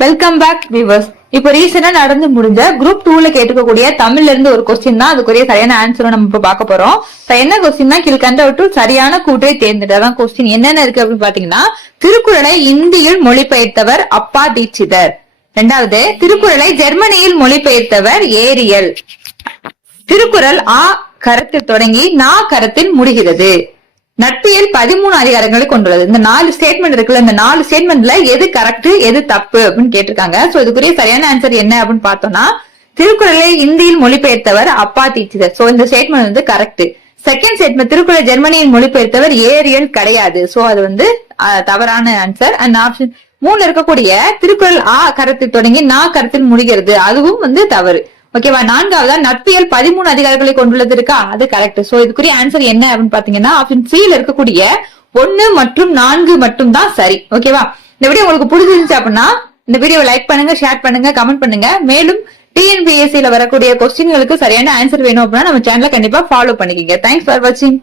Welcome back viewers இப்போ ரீசெண்டா நடந்து முடிஞ்ச குரூப் டூல கேட்டுக்கக்கூடிய தமிழ்ல இருந்து ஒரு கொஸ்டின் தான். அதுக்குரிய சரியான ஆன்சரும் நம்ம இப்ப பார்க்க போறோம். என்ன கொஸ்டின் தான் கீழ்கண்டவற்றுள் சரியான கூற்றை தேர்ந்தெடுதான் கொஸ்டின் என்னென்ன இருக்கு அப்படின்னு பாத்தீங்கன்னா திருக்குறளை இந்தியில் மொழிபெயர்த்தவர் அப்பா தீட்சிதர். ரெண்டாவது திருக்குறளை ஜெர்மனியில் மொழிபெயர்த்தவர் ஏரியல். திருக்குறள் ஆ கரத்தில் தொடங்கி நா கரத்தில் முடிகிறது. நட்பியல் பதிமூணு அதிகாரங்களை கொண்டுள்ளது. இந்த நாலு ஸ்டேட்மெண்ட் இருக்குல்ல இந்த நாலு ஸ்டேட்மெண்ட்ல எது கரெக்ட் எது தப்பு அப்படின்னு கேட்டிருக்காங்க. சோ இதுக்குரிய சரியான ஆன்சர் என்ன அப்படின்னு பார்த்தோம்னா திருக்குறளை இந்தியில் மொழிபெயர்த்தவர் அப்பா தீட்சிதர். சோ இந்த ஸ்டேட்மெண்ட் வந்து கரெக்ட் செகண்ட் ஸ்டேட்மெண்ட் திருக்குறள் ஜெர்மனியில் மொழிபெயர்த்தவர் ஏரியல் கிடையாது. சோ அது வந்து தவறான ஆன்சர் அண்ட் ஆப்ஷன் மூணு இருக்கக்கூடிய திருக்குறள் ஆ கருத்தில் தொடங்கி நா கருத்தில் முடிகிறது. அதுவும் வந்து தவறு. ஓகேவா நான்காவதா நட்பியல் பதிமூணு அதிகாரங்களை கொண்டுள்ளது இருக்கா அது கரெக்ட் சோ இதுக்குரிய ஆன்சர் என்ன அப்படின்னு பாத்தீங்கன்னா ஆப்ஷன் சில இருக்கக்கூடிய ஒன்னு மற்றும் நான்கு மட்டும் தான் சரி ஓகேவா இந்த வீடியோ உங்களுக்கு பிடிச்சிருந்துச்சு அப்படின்னா இந்த வீடியோவை லைக் பண்ணுங்க ஷேர் பண்ணுங்க கமெண்ட் பண்ணுங்க. மேலும் டிஎன்பிஎஸ்சி ல வரக்கூடிய கொஸ்டின்களுக்கு சரியான ஆன்சர் வேணும் அப்படின்னா நம்ம சேனலை கண்டிப்பா ஃபாலோ பண்ணிக்கோங்க. தேங்க்ஸ் ஃபார் வாட்சிங்